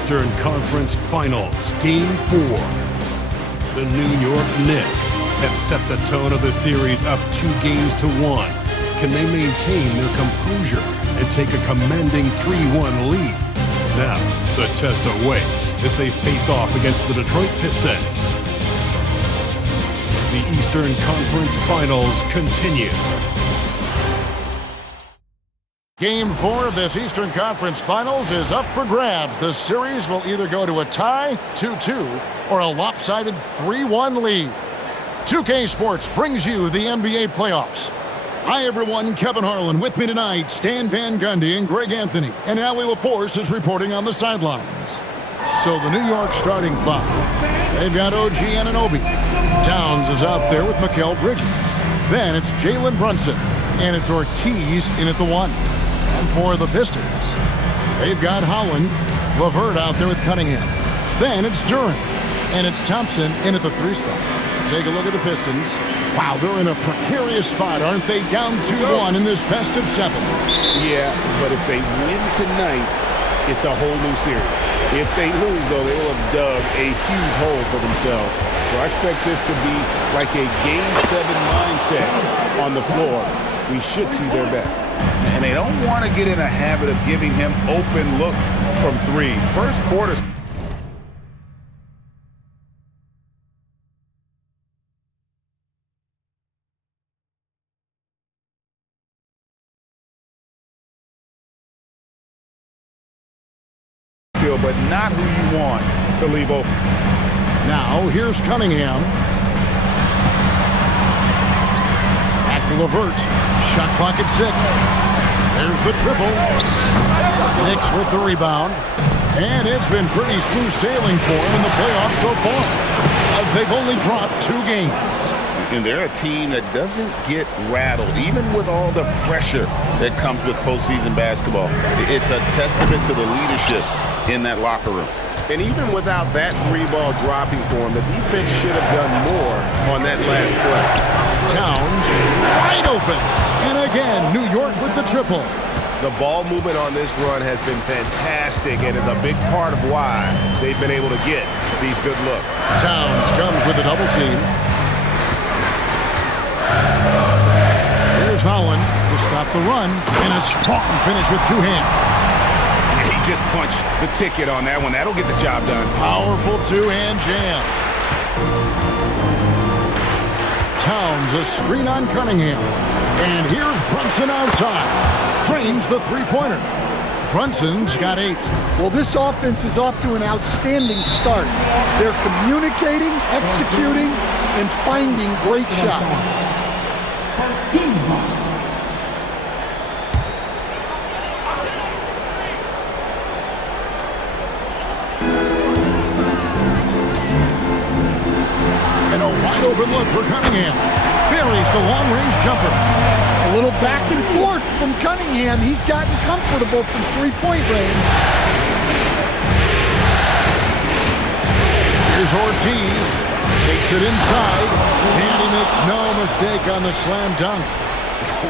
Eastern Conference Finals, Game 4. The New York Knicks have set the tone of the series up 2-1. Can they maintain their composure and take a commanding 3-1 lead? Now, the test awaits as they face off against the Detroit Pistons. The Eastern Conference Finals continue. Game 4 of this Eastern Conference Finals is up for grabs. The series will either go to a tie, 2-2, or a lopsided 3-1 lead. 2K Sports brings you the NBA playoffs. Hi, everyone. Kevin Harlan with me tonight. Stan Van Gundy and Greg Anthony. And Allie LaForce is reporting on the sidelines. So the New York starting five. They've got OG Anunoby. Towns is out there with Mikal Bridges. Then it's Jalen Brunson. And it's Ortiz in at the one. And for the Pistons, they've got Holland, LeVert out there with Cunningham. Then it's Duren, and it's Thompson in at the 3 spot. Take a look at the Pistons. Wow, they're in a precarious spot, aren't they? Down 2-1 in this best of 7. Yeah, but if they win tonight, it's a whole new series. If they lose, though, they will have dug a huge hole for themselves. So I expect this to be like a Game 7 mindset on the floor. We should see their best. And they don't want to get in a habit of giving him open looks from 3. First quarter. But not who you want to leave open. Now, here's Cunningham. Back to LeVert. Shot clock at 6. There's the triple. Knicks with the rebound. And it's been pretty smooth sailing for him in the playoffs so far. They've only dropped 2 games. And they're a team that doesn't get rattled, even with all the pressure that comes with postseason basketball. It's a testament to the leadership in that locker room. And even without that 3-ball dropping for him, the defense should have done more on that last play. Towns wide open. And again, New York with the triple. The ball movement on this run has been fantastic and is a big part of why they've been able to get these good looks. Towns comes with a double team. Here's Holland to stop the run. And a strong finish with 2 hands. Just punch the ticket on that one. That'll get the job done. Powerful 2-hand jam. Towns a screen on Cunningham. And here's Brunson outside. Trains the 3-pointer. Brunson's got 8. Well, this offense is off to an outstanding start. They're communicating, executing, and finding great shots. Open look for Cunningham. Buries the long-range jumper. A little back and forth from Cunningham. He's gotten comfortable from 3-point range. Here's Ortiz. Takes it inside. And he makes no mistake on the slam dunk.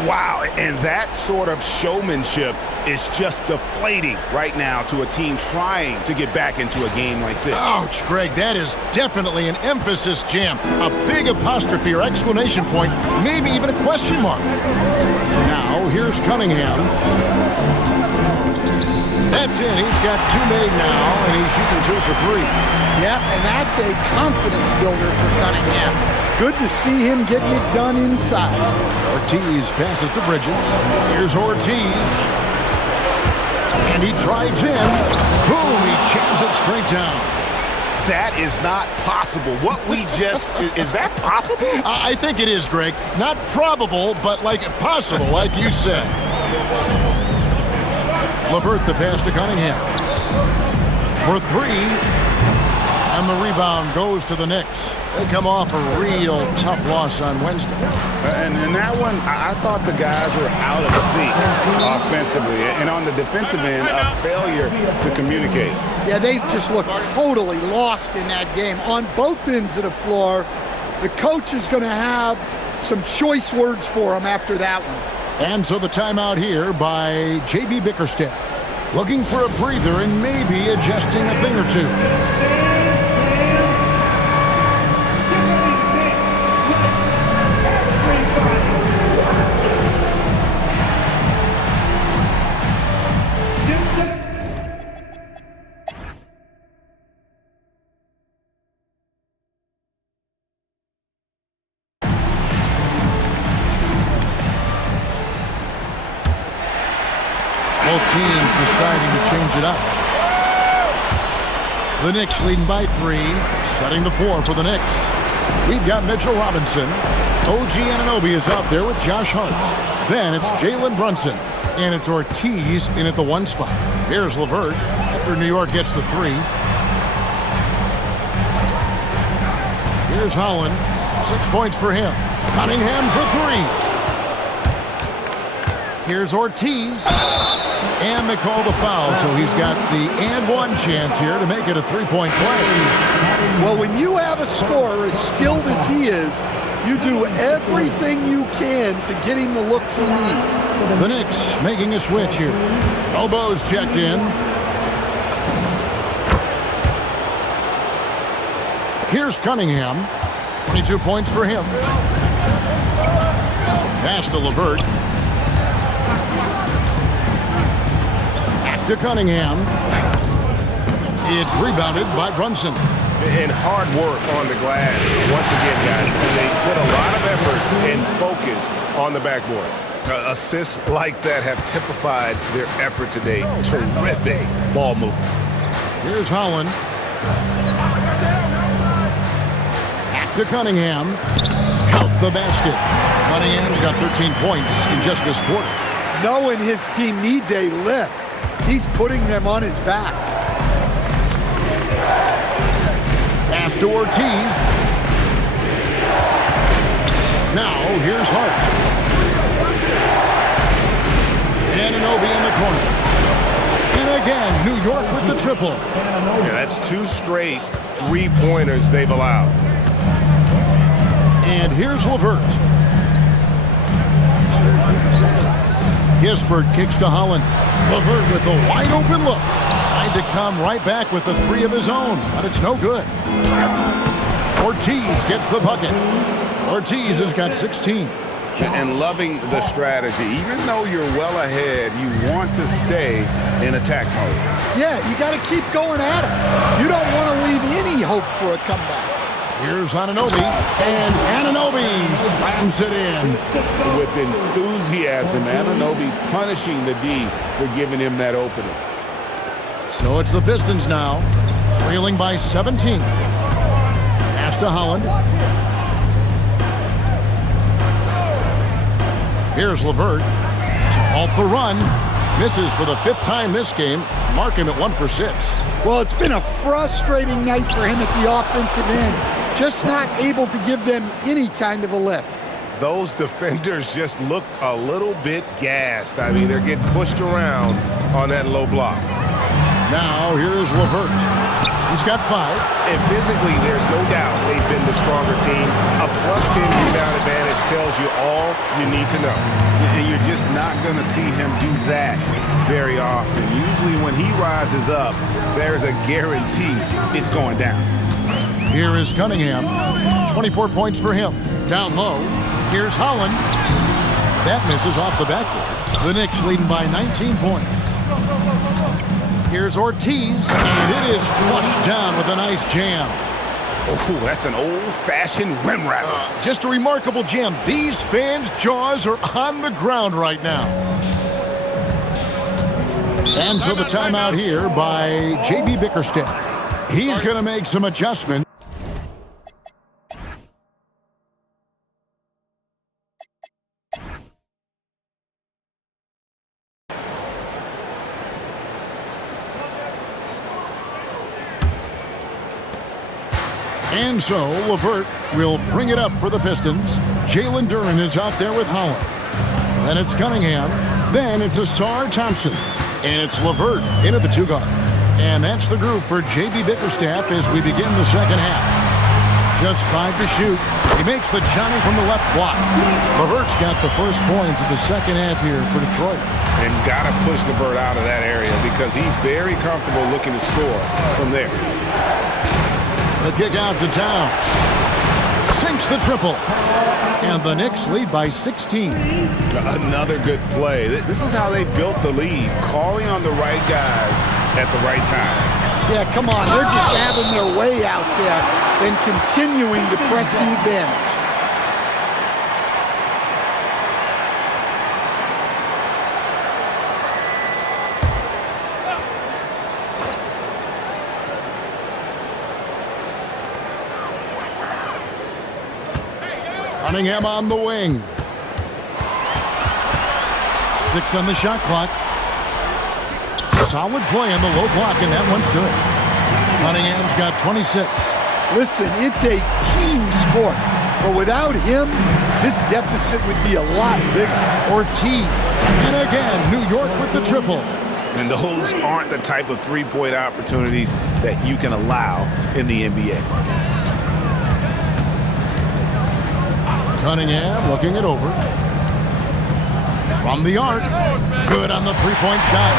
Wow, and that sort of showmanship is just deflating right now to a team trying to get back into a game like this. Ouch, Greg, that is definitely an emphasis jam. A big apostrophe or exclamation point, maybe even a question mark. Now, here's Cunningham. That's it. He's got 2 made now, and he's shooting 2 for 3. Yep, and that's a confidence builder for Cunningham. Good to see him getting it done inside. Ortiz passes to Bridges. Here's Ortiz. And he drives in. Boom, he jams it straight down. That is not possible. What we just, is that possible? I think it is, Greg. Not probable, but like possible, like you said. LeVert the pass to Cunningham. For 3. And the rebound goes to the Knicks. They come off a real tough loss on Wednesday. And in that one, I thought the guys were out of sync offensively. And on the defensive end, a failure to communicate. Yeah, they just looked totally lost in that game. On both ends of the floor, the coach is going to have some choice words for him after that one. And so the timeout here by J.B. Bickerstaff. looking for a breather and maybe adjusting a thing or two. Both teams deciding to change it up. The Knicks leading by 3, setting the floor for the Knicks. We've got Mitchell Robinson. OG Anunoby is out there with Josh Hart. Then it's Jalen Brunson. And it's Ortiz in at the 1 spot. Here's LeVert after New York gets the 3. Here's Holland. 6 points for him. Cunningham for 3. Here's Ortiz. And they call the foul, so he's got the and 1 chance here to make it a 3-point play. Well, when you have a scorer as skilled as he is, you do everything you can to get him the looks he needs. The Knicks making a switch here. Elbows checked in. Here's Cunningham. 22 points for him. Pass to LeVert. Back to Cunningham. It's rebounded by Brunson. And hard work on the glass. Once again, guys, they put a lot of effort and focus on the backboard. Assists like that have typified their effort today. Terrific ball movement. Here's Holland. Back to Cunningham. Count the basket. Cunningham's got 13 points in just this quarter. Knowing his team needs a lift, he's putting them on his back. Pass to Ortiz. Now here's Hart. Anunoby in the corner. And again, New York with the triple. Yeah, that's 2 straight 3-pointers they've allowed. And here's LeVert. Kispert kicks to Holland. LeVert with a wide open look. Tried to come right back with the 3 of his own, but it's no good. Ortiz gets the bucket. Ortiz has got 16. And loving the strategy. Even though you're well ahead, you want to stay in attack mode. Yeah, you got to keep going at it. You don't want to leave any hope for a comeback. Here's Anunoby, and Anunoby slams it in. With enthusiasm, Anunoby punishing the D for giving him that opening. So it's the Pistons now, trailing by 17. Pass to Holland. Here's LeVert to halt the run. Misses for the 5th time this game. Mark him at 1 for 6. Well, it's been a frustrating night for him at the offensive end. Just not able to give them any kind of a lift. Those defenders just look a little bit gassed. I mean, they're getting pushed around on that low block. Now here's LeVert. He's got 5. And physically, there's no doubt they've been the stronger team. A +10 rebound advantage tells you all you need to know. And you're just not going to see him do that very often. Usually when he rises up, there's a guarantee it's going down. Here is Cunningham. 24 points for him. Down low. Here's Holland. That misses off the backboard. The Knicks leading by 19 points. Here's Ortiz, and it is flushed down with a nice jam. Oh, that's an old-fashioned rim rattler. Just a remarkable jam. These fans' jaws are on the ground right now. And so the timeout here by J.B. Bickerstaff. He's going to make some adjustments. And so LeVert will bring it up for the Pistons. Jalen Duren is out there with Holland. Then it's Cunningham. Then it's Ausar Thompson. And it's LeVert in at the 2 guard. And that's the group for J.B. Bickerstaff as we begin the second half. Just 5 to shoot. He makes the Johnny from the left block. LeVert's got the first points of the second half here for Detroit. And got to push LeVert out of that area because he's very comfortable looking to score from there. The kick out to Town. Sinks the triple. And the Knicks lead by 16. Another good play. This is how they built the lead, calling on the right guys at the right time. Yeah, come on. They're just having their way out there and continuing to press the advantage. Cunningham on the wing. 6 on the shot clock. Solid play on the low block, and that one's good. Cunningham's got 26. Listen, it's a team sport, but without him, this deficit would be a lot bigger. Ortiz, and again, New York with the triple. And those aren't the type of three-point opportunities that you can allow in the NBA. Cunningham looking it over. From the arc. Good on the three-point shot.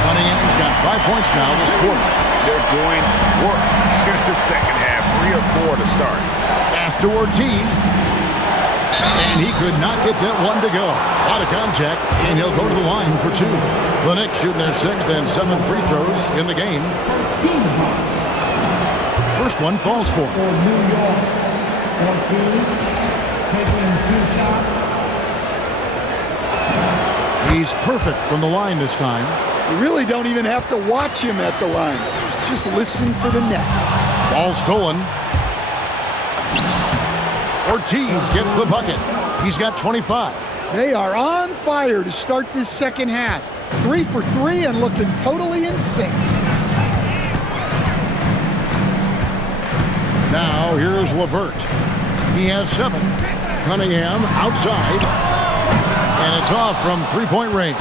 Cunningham's got 5 points now this quarter. They're doing work here in the second half. 3 or 4 to start. Pass to Ortiz. And he could not get that one to go. A lot of contact, and he'll go to the line for 2. The Knicks shooting their 6th and 7th free throws in the game. First one falls for. New York, Ortiz taking 2 shots. He's perfect from the line this time. You really don't even have to watch him at the line. Just listen for the net. Ball stolen. Ortiz gets the bucket. He's got 25. They are on fire to start this second half. 3 for 3 and looking totally in sync. Now here's LeVert. He has 7. Cunningham outside. And it's off from three-point range.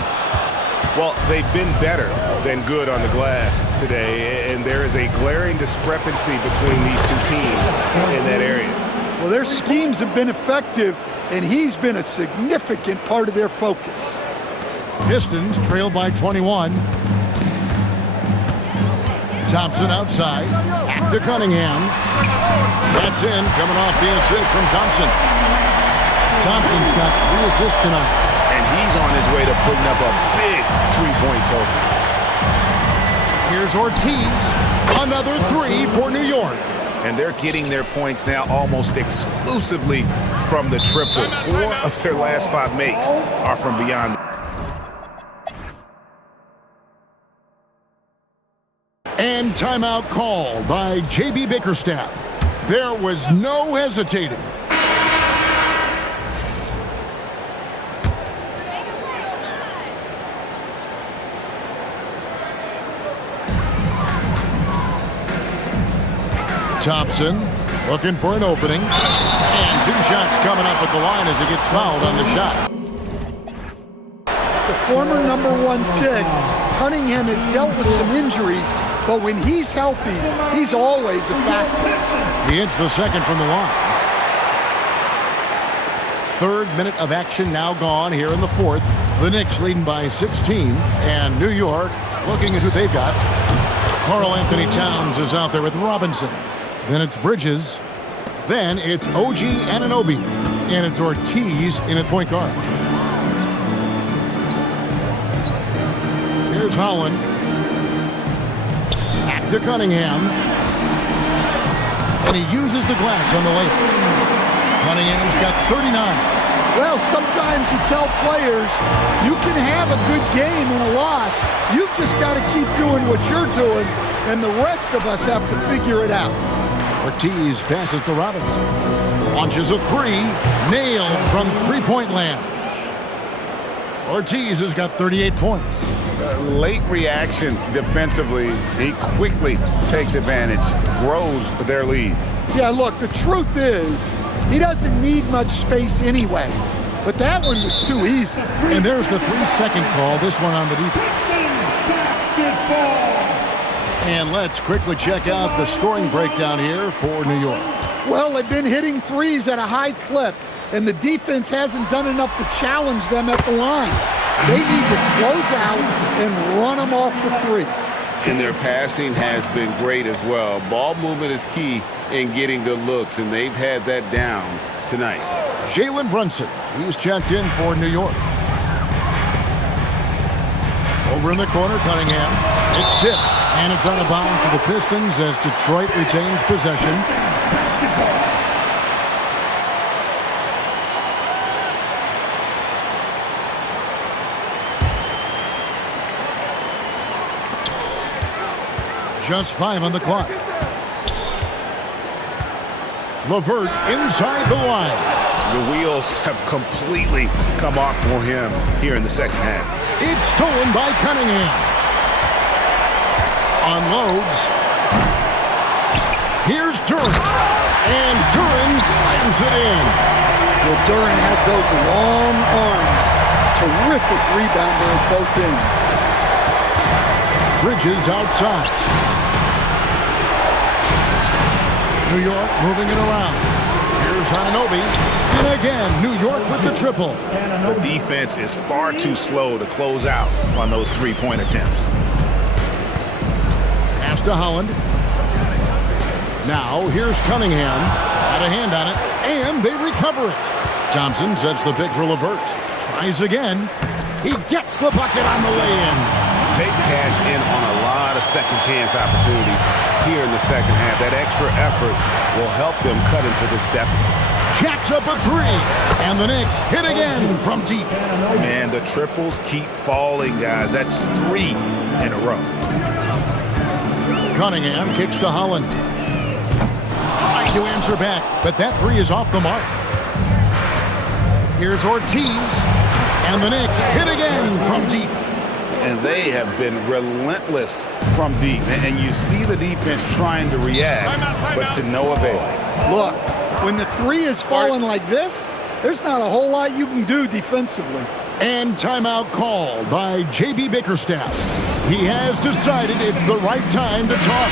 Well, they've been better than good on the glass today, and there is a glaring discrepancy between these two teams in that area. Well, their schemes have been effective, and he's been a significant part of their focus. Pistons trail by 21. Thompson outside. Back to Cunningham. That's in, coming off the assist from Thompson. Thompson's got 3 assists tonight. And he's on his way to putting up a big three-point total. Here's Ortiz. Another 3 for New York. And they're getting their points now almost exclusively from the triple. 4 of their last 5 makes are from beyond. And timeout called by J.B. Bickerstaff. There was no hesitating. Thompson looking for an opening. And 2 shots coming up at the line as he gets fouled on the shot. The former number 1 pick, Cunningham has dealt with some injuries, but when he's healthy, he's always a factor. He hits the second from the line. 3rd minute of action now gone here in the 4th. The Knicks leading by 16. And New York looking at who they've got. Karl Anthony Towns is out there with Robinson. Then it's Bridges. Then it's OG Anunoby. And it's Ortiz in at point guard. Here's Holland. Back to Cunningham. And he uses the glass on the layup. Cunningham's got 39. Well, sometimes you tell players you can have a good game and a loss. You've just got to keep doing what you're doing, and the rest of us have to figure it out. Ortiz passes to Robinson. Launches a 3. Nailed from three-point land. Ortiz has got 38 points. Late reaction defensively. He quickly takes advantage, grows their lead. Yeah, look, the truth is, he doesn't need much space anyway. But that one was too easy. And there's the 3-second call, this one on the defense. And let's quickly check out the scoring breakdown here for New York. Well, they've been hitting threes at a high clip, and the defense hasn't done enough to challenge them at the line. They need to close out and run them off the three. And their passing has been great as well. Ball movement is key in getting good looks, and they've had that down tonight. Jalen Brunson, he's checked in for New York. Over in the corner, Cunningham. It's tipped, and it's out of bounds to the Pistons as Detroit retains possession. Just 5 on the clock. LeVert inside the line. The wheels have completely come off for him here in the second half. It's stolen by Cunningham. Unloads. Here's Duren. And Duren slams it in. Well, Duren has those long arms. Terrific rebounder at both ends. Bridges outside. New York moving it around. Here's Anunoby. And again, New York with the triple. The defense is far too slow to close out on those three-point attempts. Pass to Holland. Now, here's Cunningham. Got a hand on it, and they recover it. Thompson sets the pick for LeVert. Tries again. He gets the bucket on the lay-in. They've cashed in on a lot of second-chance opportunities here in the second half. That extra effort will help them cut into this deficit. Jacks up a three, and the Knicks hit again from deep. Man, the triples keep falling, guys. That's 3 in a row. Cunningham kicks to Holland. Trying to answer back, but that three is off the mark. Here's Ortiz, and the Knicks hit again from deep. And they have been relentless from deep. And you see the defense trying to react, but to no avail. Look, when the three is falling like this, there's not a whole lot you can do defensively. And timeout called by J.B. Bickerstaff. He has decided it's the right time to talk.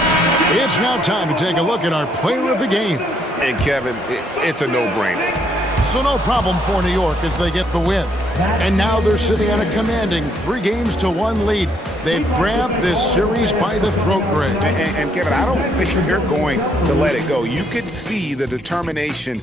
It's now time to take a look at our player of the game. And Kevin, it's a no-brainer. So no problem for New York as they get the win. And now they're sitting on a commanding 3-1 lead. They've grabbed this series by the throat, Greg. And Kevin, I don't think they're going to let it go. You could see the determination